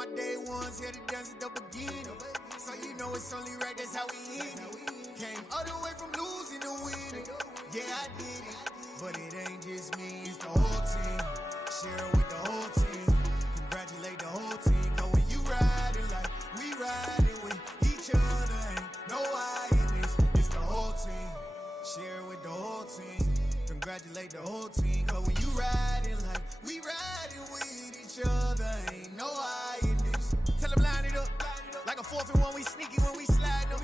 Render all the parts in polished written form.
my day ones here to dance at the beginning. So you know it's only right, that's how we end it. Came all the way from losing to winning. Yeah, I did it, but it ain't just me, it's the whole team. Share it with the whole team. Congratulate the whole team. Cause when you riding like we riding with each other, ain't no I in this, it's the whole team. Share it with the whole team. Congratulate the whole team. Cause when you riding like we riding with each other, ain't no I in this. Tell them line it up. Like a 4th and 1, we sneaky when we slide them.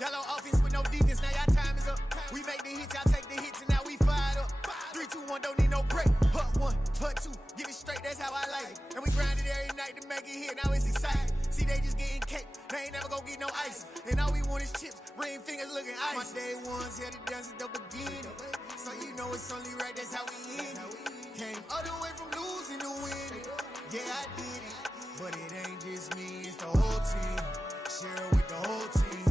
Yellow offense with no defense, now y'all time is up. We make the hits, y'all take the hits, and now we fired up. 3, 2, 1, don't need no break. Hut 1, hut 2, get it straight, that's how I like it. And we grind it every night to make it here, now it's exciting. See, they just getting cake, they ain't never gonna get no ice. And all we want is chips, ring fingers looking ice. My day ones here to dance at the beginning. So you know it's only right, that's how we end it. Came all the way from losing to winning. Yeah, I did it, but it ain't just me, it's the whole team. Share it with the whole team.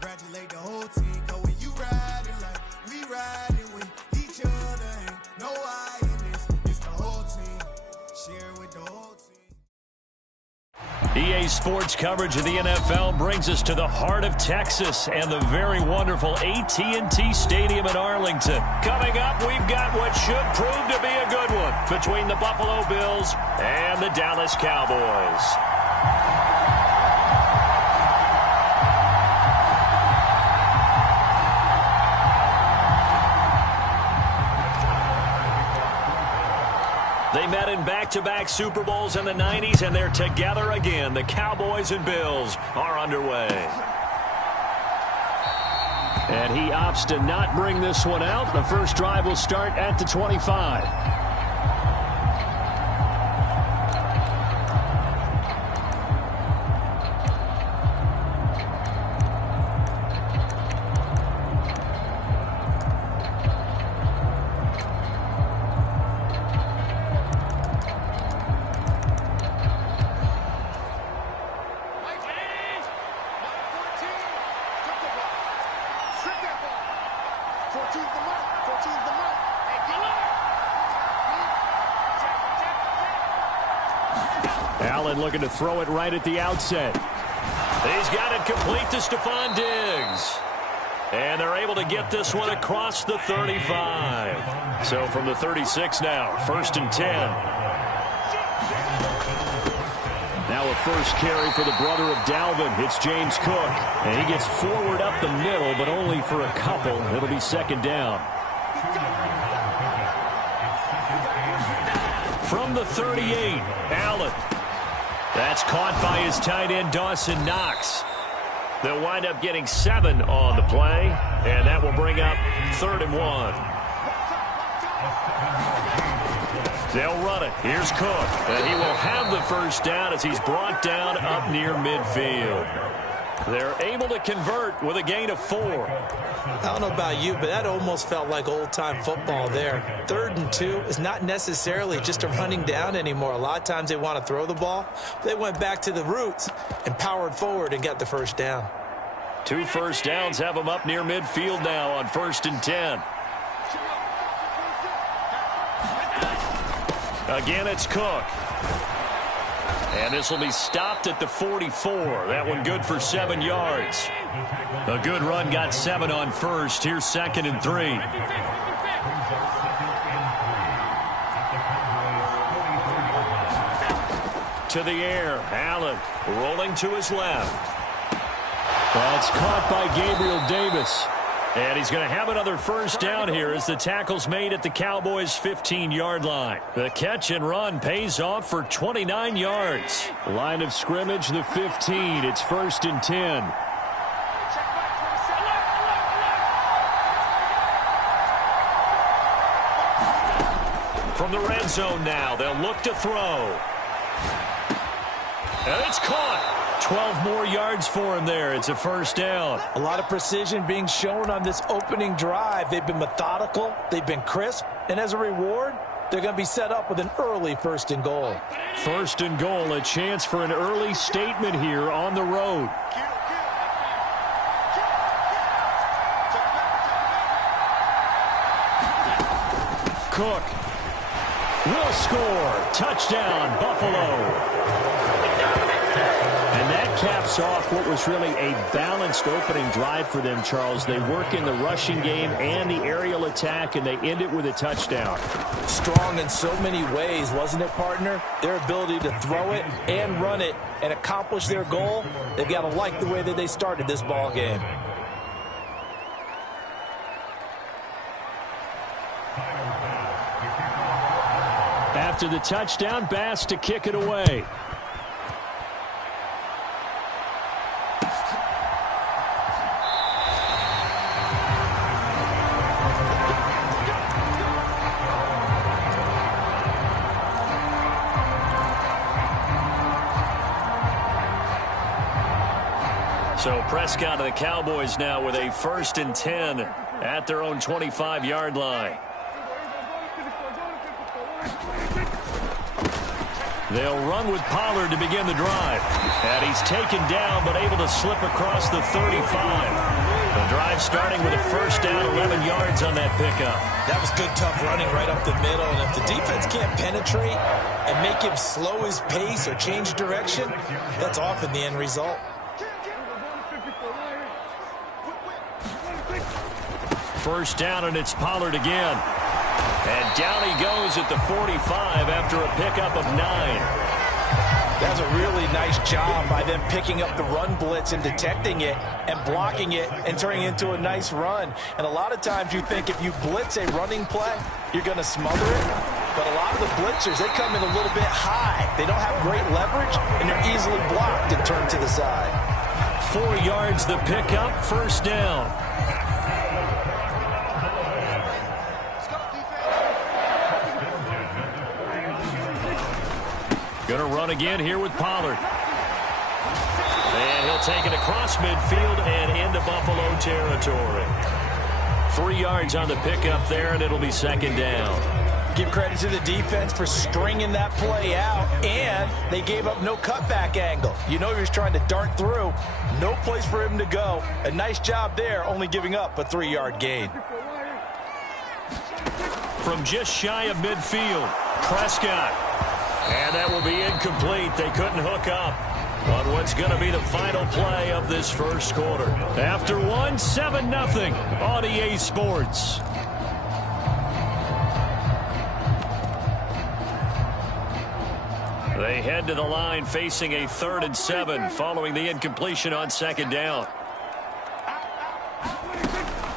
Congratulate the whole team. Cause when you riding like we riding with each other, ain't no I in this, it's the whole team. Share it with the whole team. EA Sports coverage of the NFL brings us to the heart of Texas and the very wonderful AT&T Stadium in Arlington. Coming up, we've got what should prove to be a good one between the Buffalo Bills and the Dallas Cowboys. They met in back-to-back Super Bowls in the 90s, and they're together again. The Cowboys and Bills are underway. And he opts to not bring this one out. The first drive will start at the 25. Allen looking to throw it right at the outset. He's got it complete to Stephon Diggs. And they're able to get this one across the 35. So from the 36 now, 1st and 10. Now a first carry for the brother of Dalvin. It's James Cook. And he gets forward up the middle, but only for a couple. It'll be 2nd down. From the 38, Allen. That's caught by his tight end, Dawson Knox. They'll wind up getting 7 on the play, and that will bring up 3rd and 1. They'll run it. Here's Cook, and he will have the first down as he's brought down up near midfield. They're able to convert with a gain of 4. I don't know about you, but that almost felt like old-time football there. 3rd and 2 is not necessarily just a running down anymore. A lot of times they want to throw the ball. They went back to the roots and powered forward and got the first down. 2 first downs have them up near midfield now on 1st and 10. Again, it's Cook. And this will be stopped at the 44. That one good for 7 yards. A good run got 7 on first. Here's 2nd and 3. To the air. Allen rolling to his left. That's caught by Gabriel Davis. And he's going to have another first down here as the tackle's made at the Cowboys' 15-yard line. The catch and run pays off for 29 yards. Line of scrimmage, the 15. It's 1st and 10. From the red zone now, they'll look to throw. And it's caught. 12 more yards for him there. It's a first down. A lot of precision being shown on this opening drive. They've been methodical. They've been crisp. And as a reward, they're going to be set up with an early 1st and goal. 1st and goal, a chance for an early statement here on the road. Cook will score. Touchdown, Buffalo. caps off what was really a balanced opening drive for them, Charles. They work in the rushing game and the aerial attack, and they end it with a touchdown. Strong in so many ways, wasn't it, partner? Their ability to throw it and run it and accomplish their goal, they've got to like the way that they started this ball game. After the touchdown, Bass to kick it away. So Prescott and the Cowboys now with a 1st and 10 at their own 25-yard line. They'll run with Pollard to begin the drive. And he's taken down but able to slip across the 35. The drive starting with a 1st down, 11 yards on that pickup. That was good, tough running right up the middle. And if the defense can't penetrate and make him slow his pace or change direction, that's often the end result. 1st down, and it's Pollard again. And down he goes at the 45 after a pickup of 9. That's a really nice job by them picking up the run blitz and detecting it and blocking it and turning it into a nice run. And a lot of times you think if you blitz a running play, you're going to smother it. But a lot of the blitzers, they come in a little bit high. They don't have great leverage, and they're easily blocked and turned to the side. 4 yards the pickup, 1st down. Going to run again here with Pollard. And he'll take it across midfield and into Buffalo territory. 3 yards on the pickup there, and it'll be 2nd down. Give credit to the defense for stringing that play out, and they gave up no cutback angle. You know he was trying to dart through. No place for him to go. A nice job there, only giving up a 3-yard gain. From just shy of midfield, Prescott. And that will be incomplete. They couldn't hook up on what's going to be the final play of this 1st quarter. After 7-0 on EA Sports. They head to the line facing a 3rd and 7 following the incompletion on 2nd down.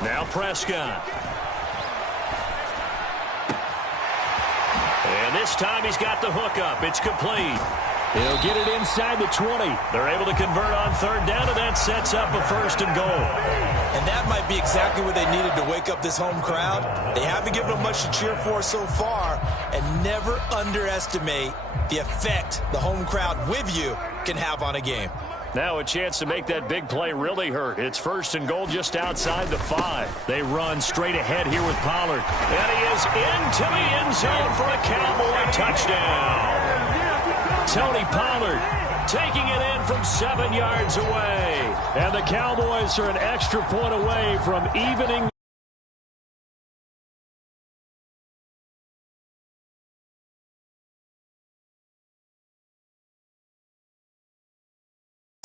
Now Prescott. And this time he's got the hookup. It's complete. He'll get it inside the 20. They're able to convert on 3rd down, and that sets up a 1st and goal. And that might be exactly what they needed to wake up this home crowd. They haven't given them much to cheer for so far, and never underestimate the effect the home crowd with you can have on a game. Now a chance to make that big play really hurt. It's 1st and goal just outside the 5. They run straight ahead here with Pollard. And he is into the end zone for a Cowboy touchdown. Tony Pollard taking it in from 7 yards away. And the Cowboys are an extra point away from evening.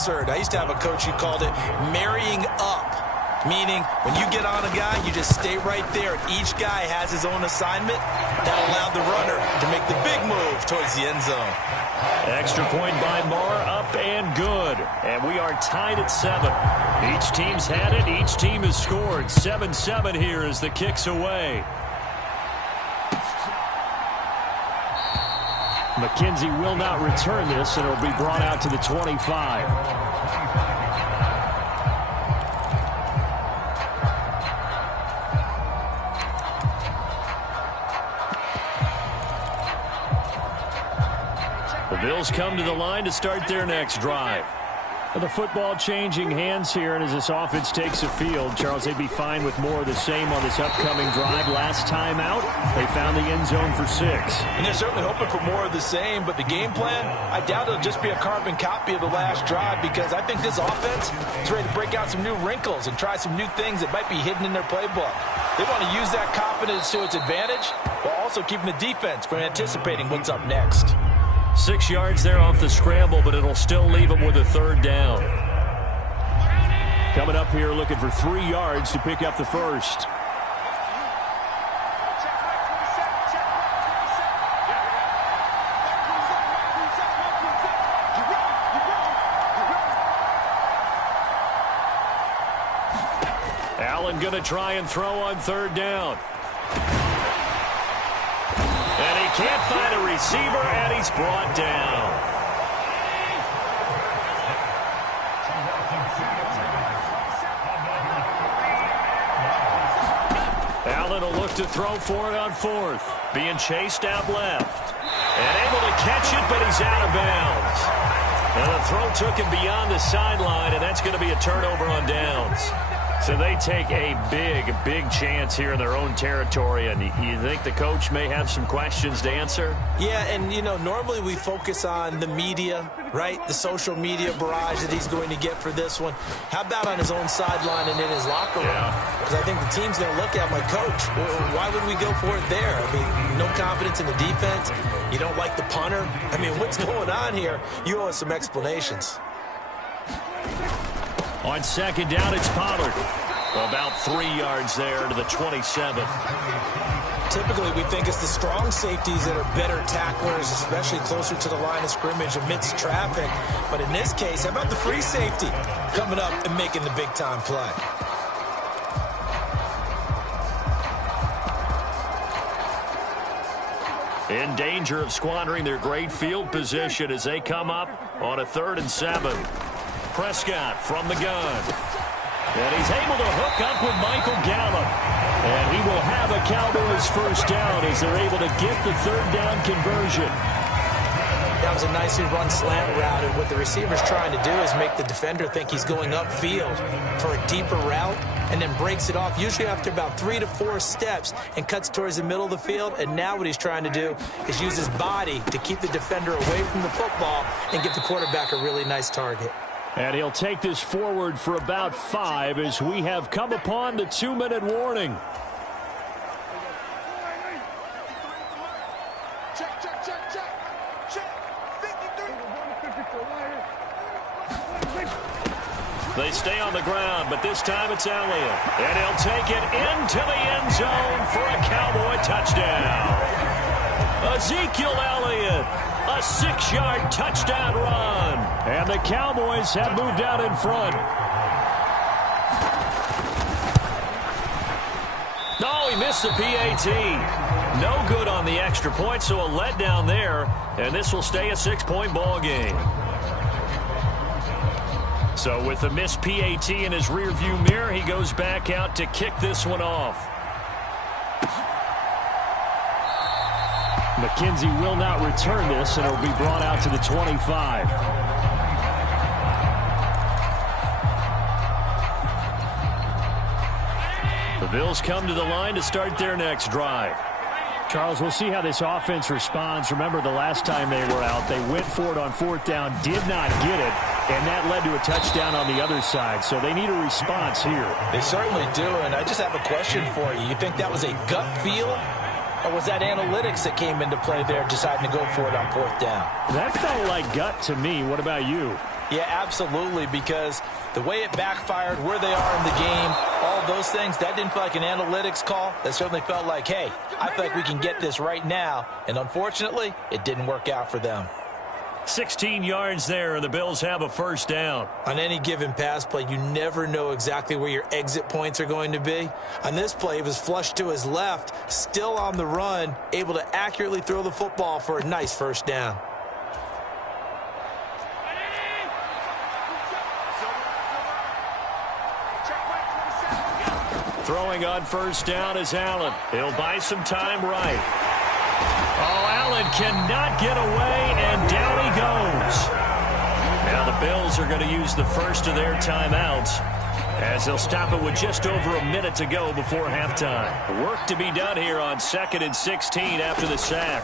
I used to have a coach who called it marrying up, meaning when you get on a guy, you just stay right there, and each guy has his own assignment. That allowed the runner to make the big move towards the end zone. Extra point by Moore, up and good. And we are tied at 7. Each team's had it. Each team has scored. 7-7 here as the kick's away. McKenzie will not return this, and it'll be brought out to the 25. The Bills come to the line to start their next drive. The football changing hands here, and as this offense takes the field, Charles, they'd be fine with more of the same on this upcoming drive. Last time out, they found the end zone for 6. And they're certainly hoping for more of the same, but the game plan, I doubt it'll just be a carbon copy of the last drive, because I think this offense is ready to break out some new wrinkles and try some new things that might be hidden in their playbook. They want to use that confidence to its advantage, while also keeping the defense from anticipating what's up next. 6 yards there off the scramble, but it'll still leave him with a third down. Coming up here looking for 3 yards to pick up the first. Allen going to try and throw on third down. And he can't find a receiver, and he's brought down. Allen will look to throw for it on fourth. Being chased out left. And able to catch it, but he's out of bounds. And the throw took him beyond the sideline, and that's going to be a turnover on downs. So they take a big chance here in their own territory, and you think the coach may have some questions to answer? Yeah, and, you know, normally we focus on the media, right? The social media barrage that he's going to get for this one. How about on his own sideline and in his locker room? Because I think the team's going to look at him like, Coach, why would we go for it there? I mean, no confidence in the defense. You don't like the punter. I mean, what's going on here? You owe us some explanations. On second down, it's Pollard. About 3 yards there to the 27. Typically, we think it's the strong safeties that are better tacklers, especially closer to the line of scrimmage amidst traffic. But in this case, how about the free safety coming up and making the big-time play? In danger of squandering their great field position as they come up on a 3rd and 7. Prescott from the gun. And he's able to hook up with Michael Gallup. And he will have a Cowboys first down as they're able to get the 3rd down conversion. That was a nicely run slant route, and what the receiver's trying to do is make the defender think he's going upfield for a deeper route and then breaks it off, usually after about 3 to 4 steps, and cuts towards the middle of the field. And now what he's trying to do is use his body to keep the defender away from the football and give the quarterback a really nice target. And he'll take this forward for about 5 as we have come upon the 2-minute warning. They stay on the ground, but this time it's Elliott. And he'll take it into the end zone for a Cowboy touchdown. Ezekiel Elliott, a 6-yard touchdown run. And the Cowboys have moved out in front. No, he missed the PAT. No good on the extra point, so a letdown there. And this will stay a 6-point ball game. So with the missed PAT in his rearview mirror, he goes back out to kick this one off. McKenzie will not return this, and it will be brought out to the 25. The Bills come to the line to start their next drive. Charles, we'll see how this offense responds. Remember, the last time they were out, they went for it on 4th down, did not get it, and that led to a touchdown on the other side. So they need a response here. They certainly do, and I just have a question for you. You think that was a gut feel, or was that analytics that came into play there deciding to go for it on 4th down? That felt like gut to me. What about you? Yeah, absolutely, because the way it backfired, where they are in the game, all those things, that didn't feel like an analytics call. That certainly felt like, hey, I feel like we can get this right now. And unfortunately, it didn't work out for them. 16 yards there, and the Bills have a first down. On any given pass play, you never know exactly where your exit points are going to be. On this play, it was flushed to his left, still on the run, able to accurately throw the football for a nice first down. Throwing on first down is Allen. He'll buy some time right. Oh, Allen cannot get away, and down he goes. Now the Bills are going to use the first of their timeouts as they'll stop it with just over a minute to go before halftime. Work to be done here on 2nd and 16 after the sack.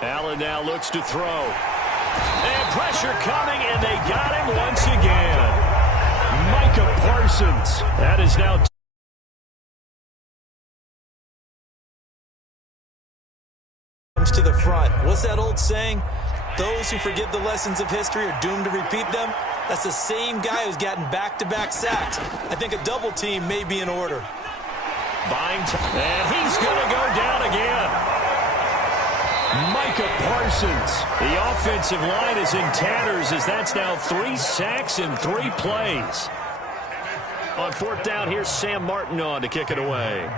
Allen now looks to throw. And pressure coming, and they got him once again. Micah Parsons. That is now to the front. What's that old saying? Those who forget the lessons of history are doomed to repeat them. That's the same guy who's gotten back-to-back sacks. I think a double team may be in order. Buying time, and he's going to go down again. Micah Parsons. The offensive line is in tatters as that's now 3 sacks in 3 plays. On 4th down, here's Sam Martin on to kick it away.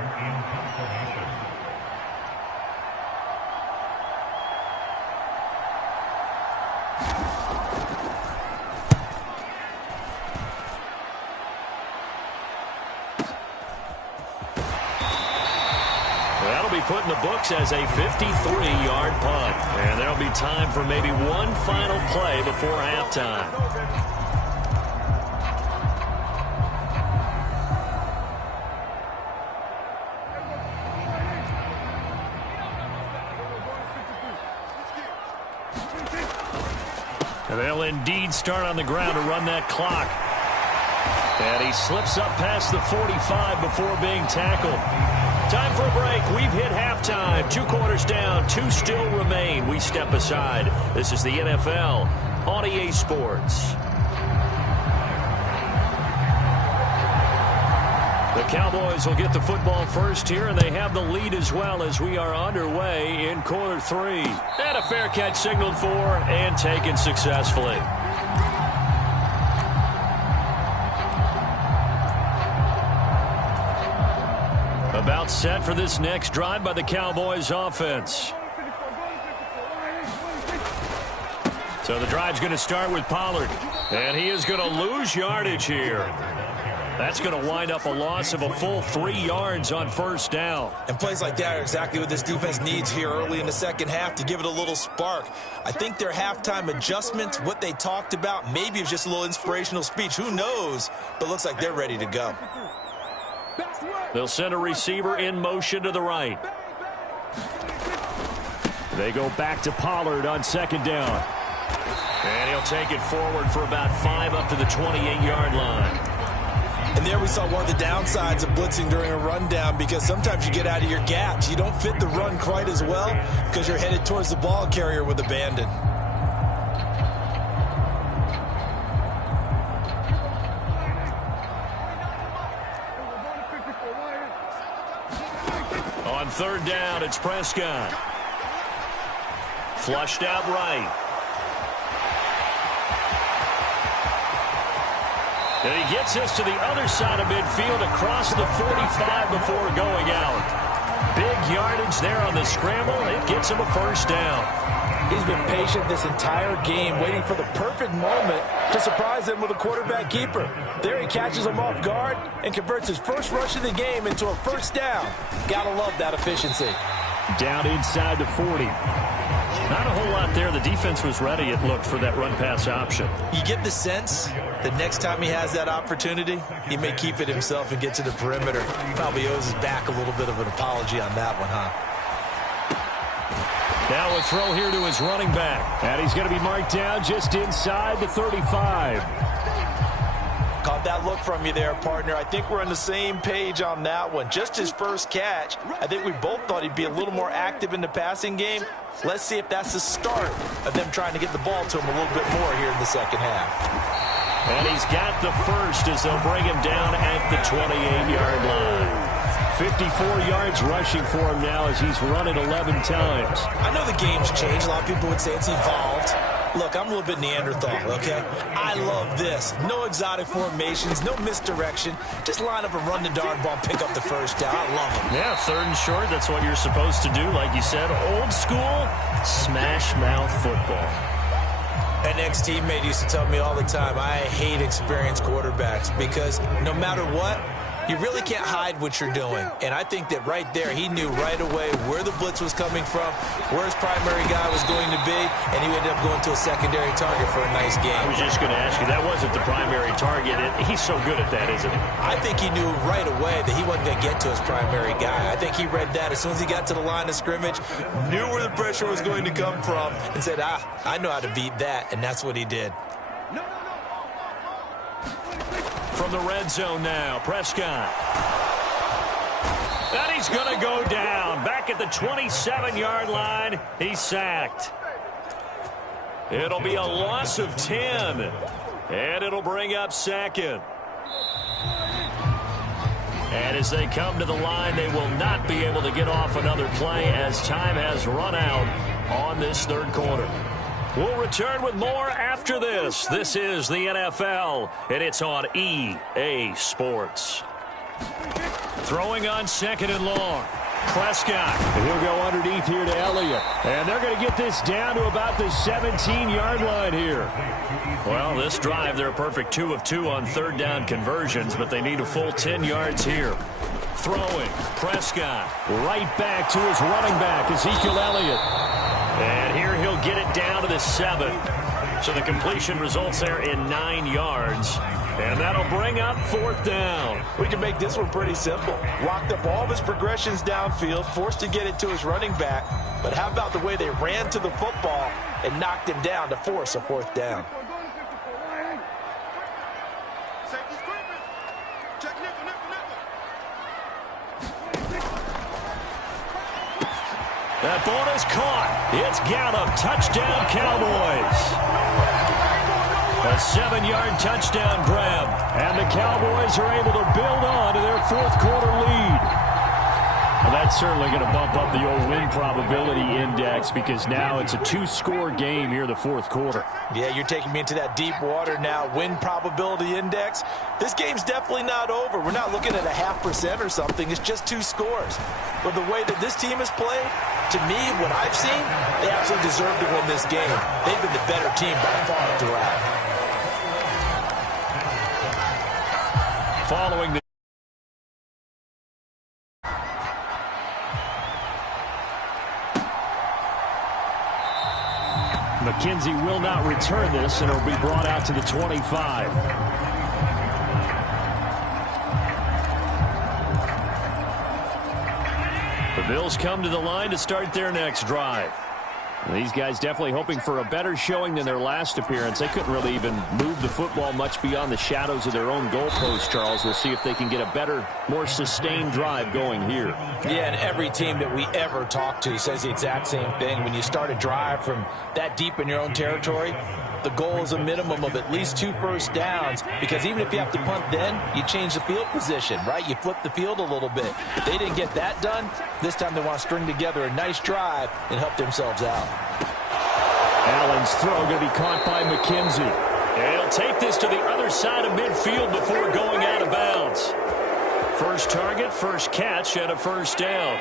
That'll be put in the books as a 53-yard punt. And there'll be time for maybe one final play before halftime. And they'll indeed start on the ground to run that clock. And he slips up past the 45 before being tackled. Time for a break. We've hit halftime. 2 quarters down. 2 still remain. We step aside. This is the NFL on EA Sports. The Cowboys will get the football first here, and they have the lead as well as we are underway in quarter 3. And a fair catch signaled for and taken successfully. About set for this next drive by the Cowboys offense. So the drive's going to start with Pollard. And he is going to lose yardage here. That's going to wind up a loss of a full 3 yards on 1st down. And plays like that are exactly what this defense needs here early in the second half to give it a little spark. I think their halftime adjustments, what they talked about, maybe it's just a little inspirational speech. Who knows? But looks like they're ready to go. They'll send a receiver in motion to the right. They go back to Pollard on 2nd down. And he'll take it forward for about 5 up to the 28-yard line. And there we saw one of the downsides of blitzing during a rundown, because sometimes you get out of your gaps. You don't fit the run quite as well because you're headed towards the ball carrier with abandon. On 3rd down, it's Prescott. Flushed out right. And he gets us to the other side of midfield across the 45 before going out. Big yardage there on the scramble. It gets him a 1st down. He's been patient this entire game, waiting for the perfect moment to surprise them with a quarterback keeper. There he catches him off guard and converts his first rush of the game into a 1st down. Gotta love that efficiency. Down inside the 40. Not a whole lot there. The defense was ready, it looked, for that run-pass option. You get the sense that next time he has that opportunity, he may keep it himself and get to the perimeter. Probably owes his back a little bit of an apology on that one, huh? Now a throw here to his running back. And he's going to be marked down just inside the 35. Caught that look from you there, partner. I think we're on the same page on that one. Just his first catch. I think we both thought he'd be a little more active in the passing game. Let's see if that's the start of them trying to get the ball to him a little bit more here in the second half. And he's got the first as they'll bring him down at the 28-yard line. 54 yards rushing for him now as he's run it 11 times. I know the game's changed. A lot of people would say it's evolved. Look, I'm a little bit Neanderthal, okay? I love this. No exotic formations, no misdirection. Just line up and run the darn ball, pick up the 1st down. I love it. Yeah, 3rd and short, that's what you're supposed to do. Like you said, old school, smash mouth football. An ex-teammate used to tell me all the time, I hate experienced quarterbacks because no matter what, you really can't hide what you're doing. And I think that right there, he knew right away where the blitz was coming from, where his primary guy was going to be, and he ended up going to a secondary target for a nice game. I was just going to ask you, that wasn't the primary target. He's so good at that, isn't he? I think he knew right away that he wasn't going to get to his primary guy. I think he read that as soon as he got to the line of scrimmage, knew where the pressure was going to come from, and said, I know how to beat that, and that's what he did. From the red zone now, Prescott. And he's going to go down. Back at the 27-yard line, he's sacked. It'll be a loss of 10. And it'll bring up second. And as they come to the line, they will not be able to get off another play as time has run out on this third quarter. We'll return with more after this. This is the NFL, and it's on EA Sports. Throwing on second and long. Prescott. And he'll go underneath here to Elliott. And they're going to get this down to about the 17-yard line here. Well, this drive, they're a perfect 2 of 2 on third down conversions, but they need a full 10 yards here. Throwing. Prescott. Right back to his running back, Ezekiel Elliott. And here he'll get it down to the 7. So the completion results there in 9 yards. And that'll bring up fourth down. We can make this one pretty simple. Locked up all of his progressions downfield, forced to get it to his running back. But how about the way they ran to the football and knocked him down to force a fourth down? That ball is caught. It's Gallup. Touchdown, Cowboys. A 7-yard touchdown grab. And the Cowboys are able to build on to their fourth quarter lead. Well, that's certainly going to bump up the old win probability index because now it's a 2-score game here in the fourth quarter. Yeah, you're taking me into that deep water now. Win probability index. This game's definitely not over. We're not looking at a 0.5% or something. It's just 2 scores. But the way that this team has played, to me, what I've seen, they absolutely deserve to win this game. They've been the better team by far throughout. Following the McKenzie will not return this, and it'll be brought out to the 25. The Bills come to the line to start their next drive. These guys definitely hoping for a better showing than their last appearance. They couldn't really even move the football much beyond the shadows of their own goalpost, Charles. We'll see if they can get a better, more sustained drive going here. Yeah, and every team that we ever talk to says the exact same thing. When you start a drive from that deep in your own territory, the goal is a minimum of at least 2 first downs, because even if you have to punt then, you change the field position, right? You flip the field a little bit. They didn't get that done. This time they want to string together a nice drive and help themselves out. Allen's throw going to be caught by McKenzie. And he'll take this to the other side of midfield before going out of bounds. First target, first catch, and a first down.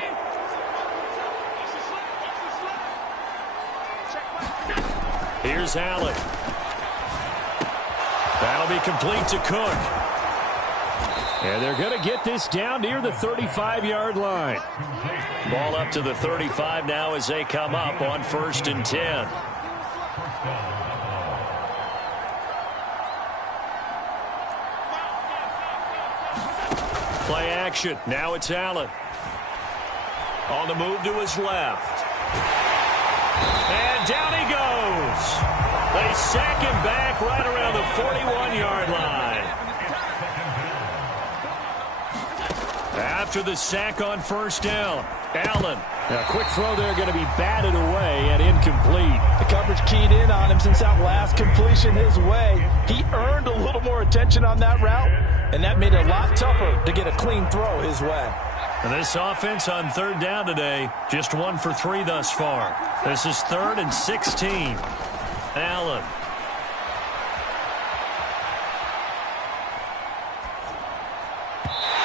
Here's Allen. That'll be complete to Cook. And they're going to get this down near the 35-yard line. Ball up to the 35 now as they come up on 1st and 10. Play action. Now it's Allen. On the move to his left. And down he goes. They sack him back right around the 41-yard line. After the sack on first down, Allen. A quick throw there going to be batted away and incomplete. The coverage keyed in on him since that last completion his way. He earned a little more attention on that route, and that made it a lot tougher to get a clean throw his way. And this offense on third down today, just 1 for 3 thus far. This is 3rd and 16. Allen.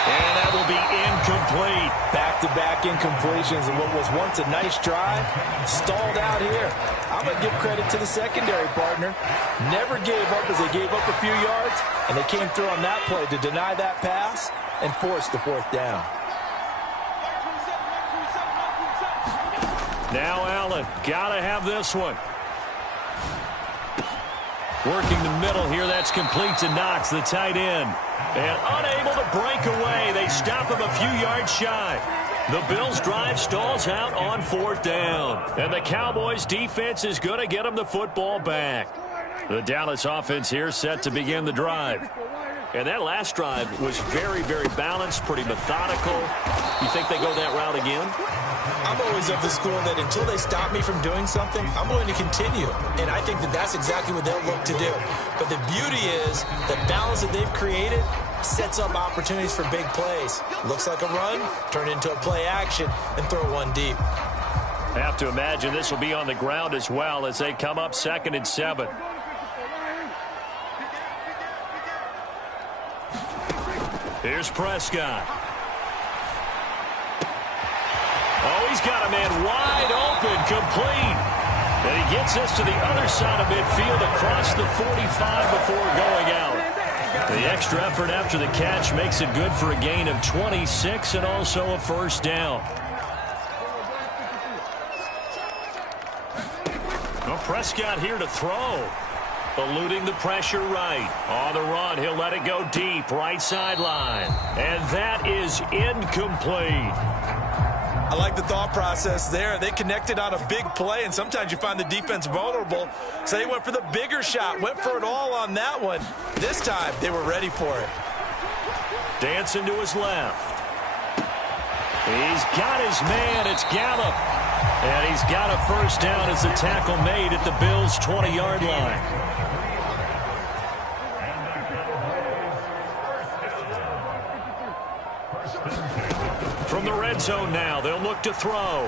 And that will be incomplete. Back-to-back incompletions, and what was once a nice drive stalled out here. I'm going to give credit to the secondary partner. Never gave up as they gave up a few yards, and they came through on that play to deny that pass and force the 4th down. Now Allen, gotta have this one. Working the middle here, that's complete to Knox, the tight end. And unable to break away, they stop him a few yards shy. The Bills' drive stalls out on 4th down. And the Cowboys' defense is going to get them the football back. The Dallas offense here set to begin the drive. And that last drive was very, very balanced, pretty methodical. You think they go that route again? I'm always of the school that until they stop me from doing something, I'm going to continue. And I think that that's exactly what they'll look to do. But the beauty is the balance that they've created sets up opportunities for big plays. Looks like a run, turn into a play action, and throw one deep. I have to imagine this will be on the ground as well as they come up 2nd and 7. Here's Prescott. Oh, he's got a man wide open, complete. And he gets us to the other side of midfield across the 45 before going out. The extra effort after the catch makes it good for a gain of 26 and also a first down. Well, Prescott here to throw. Eluding the pressure right. On the run, he'll let it go deep, right sideline. And that is incomplete. I like the thought process there. They connected on a big play, and sometimes you find the defense vulnerable. So they went for the bigger shot, went for it all on that one. This time, they were ready for it. Dancing to his left. He's got his man. It's Gallup. And he's got a first down as the tackle made at the Bills' 20-yard line. From the red zone now, they'll look to throw.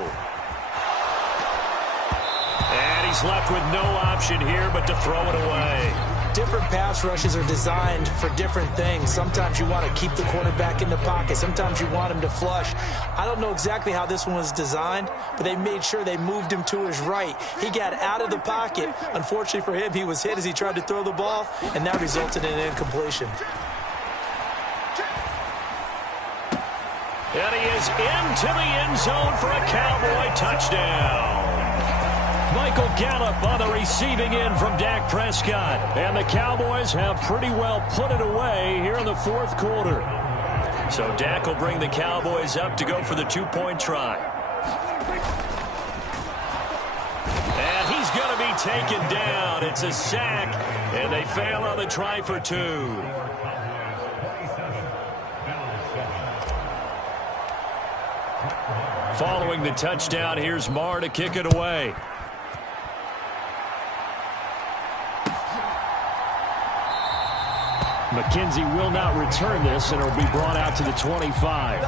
And he's left with no option here but to throw it away. Different pass rushes are designed for different things. Sometimes you want to keep the quarterback in the pocket. Sometimes you want him to flush. I don't know exactly how this one was designed, but they made sure they moved him to his right. He got out of the pocket. Unfortunately for him, he was hit as he tried to throw the ball, and that resulted in an incompletion. And he is into the end zone for a Cowboy touchdown. Michael Gallup on the receiving end from Dak Prescott. And the Cowboys have pretty well put it away here in the fourth quarter. So Dak will bring the Cowboys up to go for the two-point try. And he's going to be taken down. It's a sack, and they fail on the try for two. Following the touchdown, here's Marr to kick it away. McKenzie will not return this, and it'll be brought out to the 25.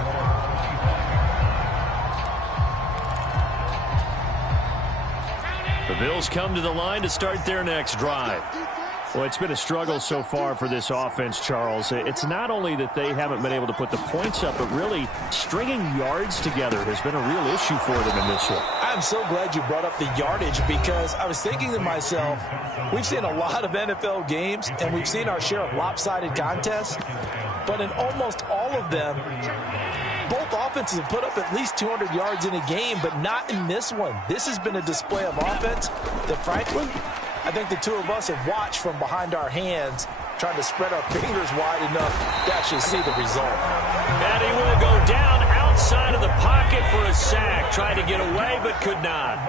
The Bills come to the line to start their next drive. Well, it's been a struggle so far for this offense, Charles. It's not only that they haven't been able to put the points up, but really stringing yards together has been a real issue for them in this one. I'm so glad you brought up the yardage because I was thinking to myself, we've seen a lot of NFL games and we've seen our share of lopsided contests, but in almost all of them, both offenses have put up at least 200 yards in a game, but not in this one. This has been a display of offense that, frankly, I think the two of us have watched from behind our hands, trying to spread our fingers wide enough to actually see the result. And he will go down outside of the pocket for a sack, trying to get away but could not.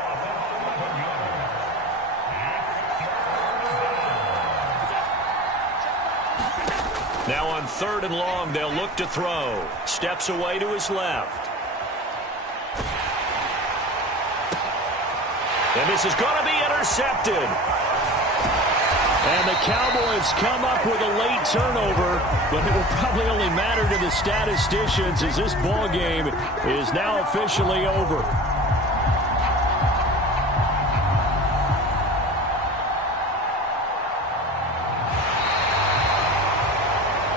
Now on 3rd and long, they'll look to throw. Steps away to his left. And this is going to be intercepted. And the Cowboys come up with a late turnover, but it will probably only matter to the statisticians as this ball game is now officially over.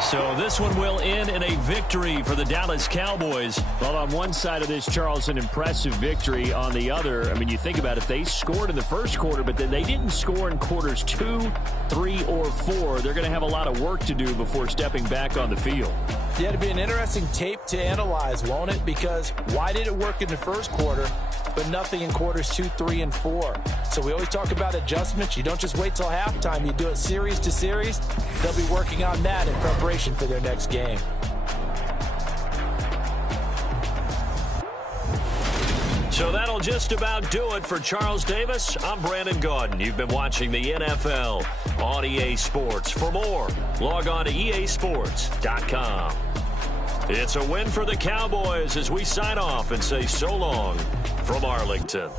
So this one will end in a victory for the Dallas Cowboys. Well, on one side of this, Charles, an impressive victory. On the other, I mean, you think about it, they scored in the first quarter, but then they didn't score in quarters 2, 3, or 4. They're going to have a lot of work to do before stepping back on the field. Yeah, it'll be an interesting tape to analyze, won't it? Because why did it work in the first quarter, but nothing in quarters 2, 3, and 4? So we always talk about adjustments. You don't just wait till halftime. You do it series to series. They'll be working on that in preparation for their next game. So that'll just about do it for Charles Davis. I'm Brandon Gaudin. You've been watching the NFL on EA Sports. For more, log on to easports.com. It's a win for the Cowboys as we sign off and say so long from Arlington.